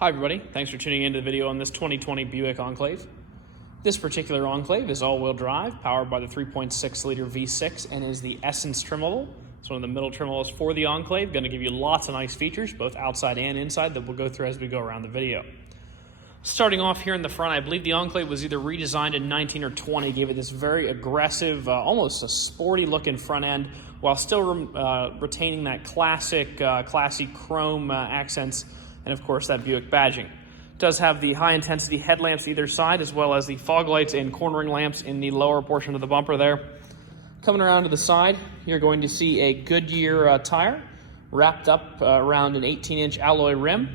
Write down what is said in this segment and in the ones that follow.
Hi everybody, thanks for tuning into the video on this 2020 Buick Enclave. This particular Enclave is all-wheel drive, powered by the 3.6 liter V6 and is the Essence trim level. It's one of the middle trim levels for the Enclave, going to give you lots of nice features, both outside and inside, that we'll go through as we go around the video. Starting off here in the front, I believe the Enclave was either redesigned in 19 or 20, gave it this very aggressive, almost a sporty looking front end, while still retaining that classy chrome accents, and of course that Buick badging. It does have the high intensity headlamps either side, as well as the fog lights and cornering lamps in the lower portion of the bumper there. Coming around to the side, you're going to see a Goodyear tire wrapped up around an 18-inch alloy rim.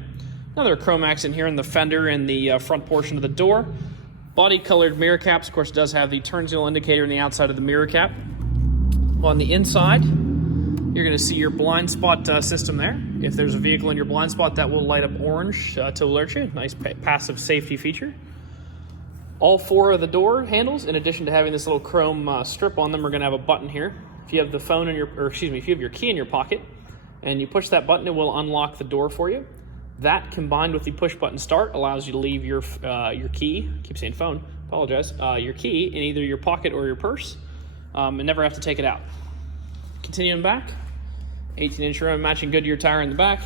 Another chrome accent here in the fender and the front portion of the door. Body colored mirror caps, of course, does have the turn signal indicator on the outside of the mirror cap. On the inside, you're going to see your blind spot system there. If there's a vehicle in your blind spot, that will light up orange to alert you. Nice passive safety feature. All four of the door handles, in addition to having this little chrome strip on them, are going to have a button here. If you have the phone in if you have your key in your pocket and you push that button, it will unlock the door for you. That, combined with the push button start, allows you to leave your key, I keep saying phone, apologize, your key in either your pocket or your purse, and never have to take it out. Continuing back, 18-inch rim matching Goodyear tire in the back.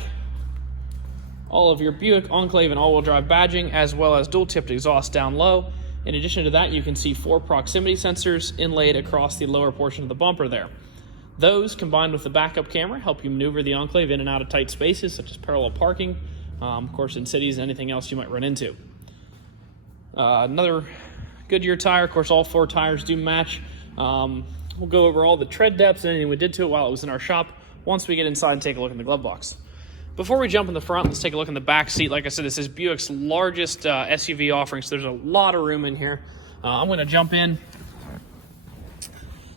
All of your Buick Enclave and all-wheel drive badging, as well as dual-tipped exhaust down low. In addition to that, you can see 4 proximity sensors inlaid across the lower portion of the bumper there. Those, combined with the backup camera, help you maneuver the Enclave in and out of tight spaces, such as parallel parking, of course in cities, and anything else you might run into. Another Goodyear tire, of course all 4 tires do match. We'll go over all the tread depths and anything we did to it while it was in our shop once we get inside and take a look in the glove box. Before we jump in the front, let's take a look in the back seat. Like I said, this is Buick's largest SUV offering, so there's a lot of room in here. I'm going to jump in.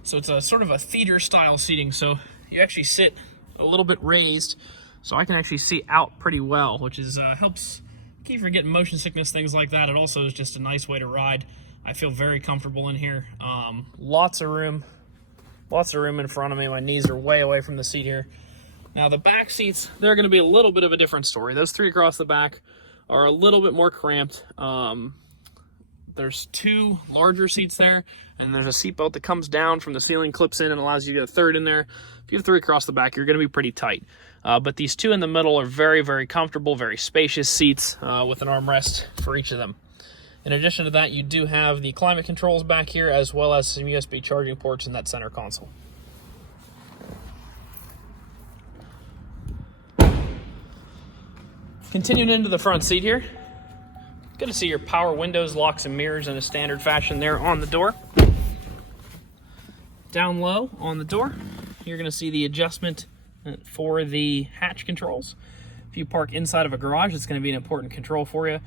So it's a sort of a theater style seating, so you actually sit a little bit raised, so I can actually see out pretty well, which is helps keep from getting motion sickness, things like that. It also is just a nice way to ride. I feel very comfortable in here. Lots of room in front of me. My knees are way away from the seat here. Now the back seats, they're going to be a little bit of a different story. Those 3 across the back are a little bit more cramped. There's 2 larger seats there, and there's a seat belt that comes down from the ceiling, clips in, and allows you to get a 3rd in there. If you have 3 across the back, you're going to be pretty tight. But these 2 in the middle are very, very comfortable, very spacious seats with an armrest for each of them. In addition to that, you do have the climate controls back here, as well as some USB charging ports in that center console. Continuing into the front seat here, good to see your power windows, locks, and mirrors in a standard fashion there on the door. Down low on the door, you're going to see the adjustment for the hatch controls. If you park inside of a garage, it's going to be an important control for you.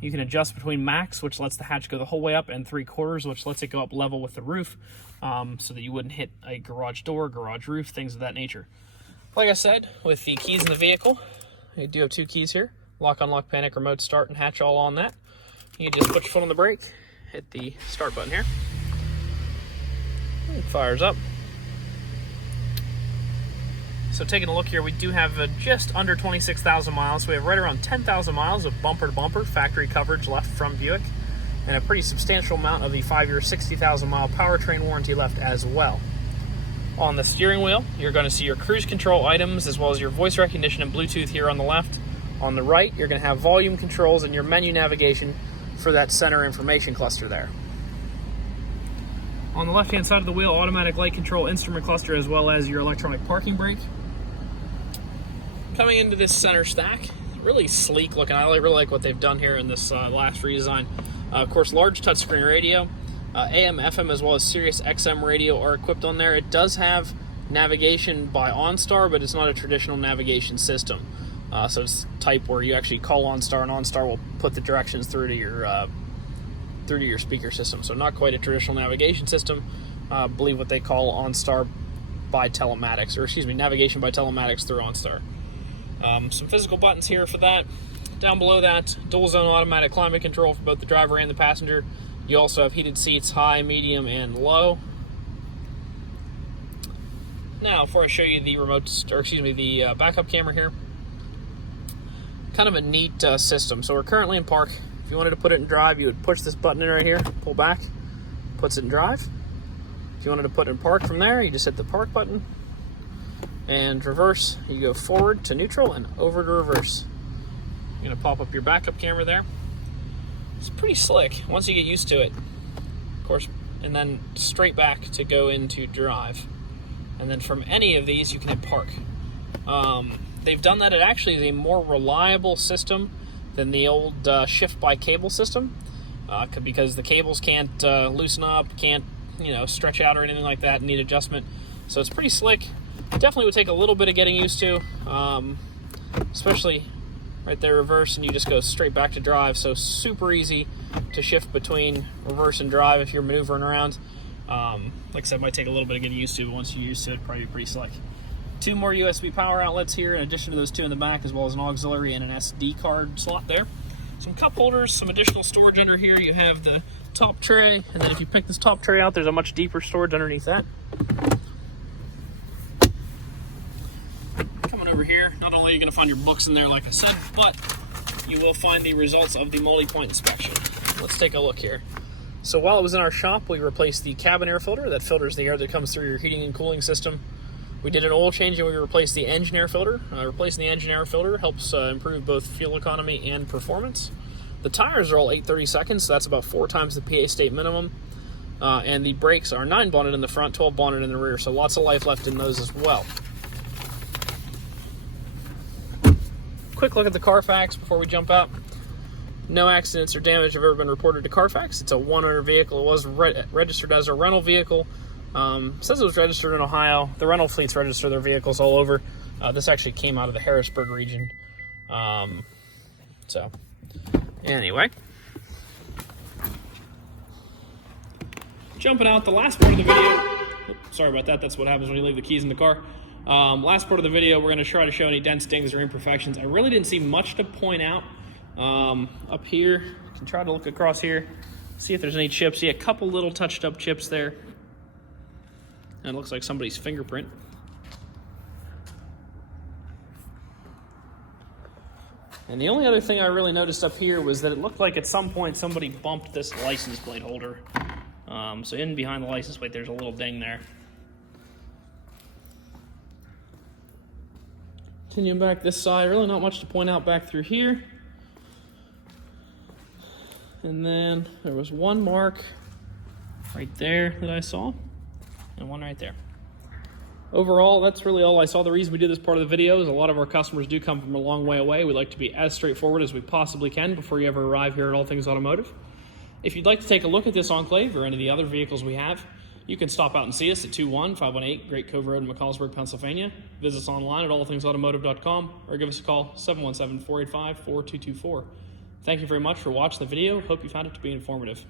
You can adjust between max, which lets the hatch go the whole way up, and 3/4, which lets it go up level with the roof, so that you wouldn't hit a garage door, garage roof, things of that nature. Like I said, with the keys in the vehicle, you do have 2 keys here. Lock, unlock, panic, remote start, and hatch all on that. You can just put your foot on the brake, hit the start button here. It fires up. So taking a look here, we do have just under 26,000 miles. So we have right around 10,000 miles of bumper-to-bumper factory coverage left from Buick, and a pretty substantial amount of the 5-year, 60,000-mile powertrain warranty left as well. On the steering wheel, you're going to see your cruise control items, as well as your voice recognition and Bluetooth here on the left. On the right, you're going to have volume controls and your menu navigation for that center information cluster there. On the left-hand side of the wheel, automatic light control instrument cluster, as well as your electronic parking brake. Coming into this center stack, really sleek looking. I really like what they've done here in this last redesign. Of course, large touchscreen radio, AM, FM, as well as Sirius XM radio are equipped on there. It does have navigation by OnStar, but it's not a traditional navigation system. So it's type where you actually call OnStar, and OnStar will put the directions through to your speaker system. So not quite a traditional navigation system. I believe what they call OnStar by telematics, or excuse me, navigation by telematics through OnStar. Some physical buttons here for that. Down below that, dual zone automatic climate control for both the driver and the passenger. You also have heated seats, high, medium, and low. Now, before I show you the the backup camera here, kind of a neat system. So we're currently in park. If you wanted to put it in drive, you would push this button in right here, pull back, puts it in drive. If you wanted to put it in park from there, you just hit the park button. And reverse, you go forward to neutral and over to reverse. You're gonna pop up your backup camera there. It's pretty slick once you get used to it, of course, and then straight back to go into drive. And then from any of these, you can hit park. They've done that. It actually is a more reliable system than the old shift by cable system, because the cables can't loosen up, can't stretch out or anything like that, and need adjustment. So it's pretty slick. Definitely would take a little bit of getting used to, especially right there reverse, and you just go straight back to drive. So super easy to shift between reverse and drive if you're maneuvering around. Like I said, it might take a little bit of getting used to, but once you're used to it, probably pretty slick. 2 more USB power outlets here, in addition to those 2 in the back, as well as an auxiliary and an SD card slot there. Some cup holders, some additional storage under here. You have the top tray, and then if you pick this top tray out, there's a much deeper storage underneath that. Coming over here, not only are you going to find your books in there, like I said, but you will find the results of the multi-point inspection. Let's take a look here. So while it was in our shop, we replaced the cabin air filter that filters the air that comes through your heating and cooling system. We did an oil change and we replaced the engine air filter. Replacing the engine air filter helps improve both fuel economy and performance. The tires are all 8/32, so that's about 4 times the PA state minimum. And the brakes are 9 bonded in the front, 12 bonded in the rear, so lots of life left in those as well. Quick look at the CarFax before we jump out. No accidents or damage have ever been reported to CarFax. It's a one-owner vehicle. It was registered as a rental vehicle. Says it was registered in Ohio. The rental fleets register their vehicles all over. This actually came out of the Harrisburg region. So, anyway. Jumping out the last part of the video. Sorry about that. That's what happens when you leave the keys in the car. Last part of the video, we're going to try to show any dents, dings, or imperfections. I really didn't see much to point out up here. You can try to look across here, see if there's any chips. See a couple little touched up chips there. And it looks like somebody's fingerprint. And the only other thing I really noticed up here was that it looked like at some point somebody bumped this license plate holder. So in behind the license plate, there's a little ding there. Continuing back this side, really not much to point out back through here. And then there was one mark right there that I saw. And one right there. Overall, that's really all I saw. The reason we did this part of the video is a lot of our customers do come from a long way away. We like to be as straightforward as we possibly can before you ever arrive here at All Things Automotive. If you'd like to take a look at this Enclave or any of the other vehicles we have, you can stop out and see us at 21518 Great Cove Road in McCallsburg, Pennsylvania. Visit us online at allthingsautomotive.com or give us a call, 717-485-4224. Thank you very much for watching the video. Hope you found it to be informative.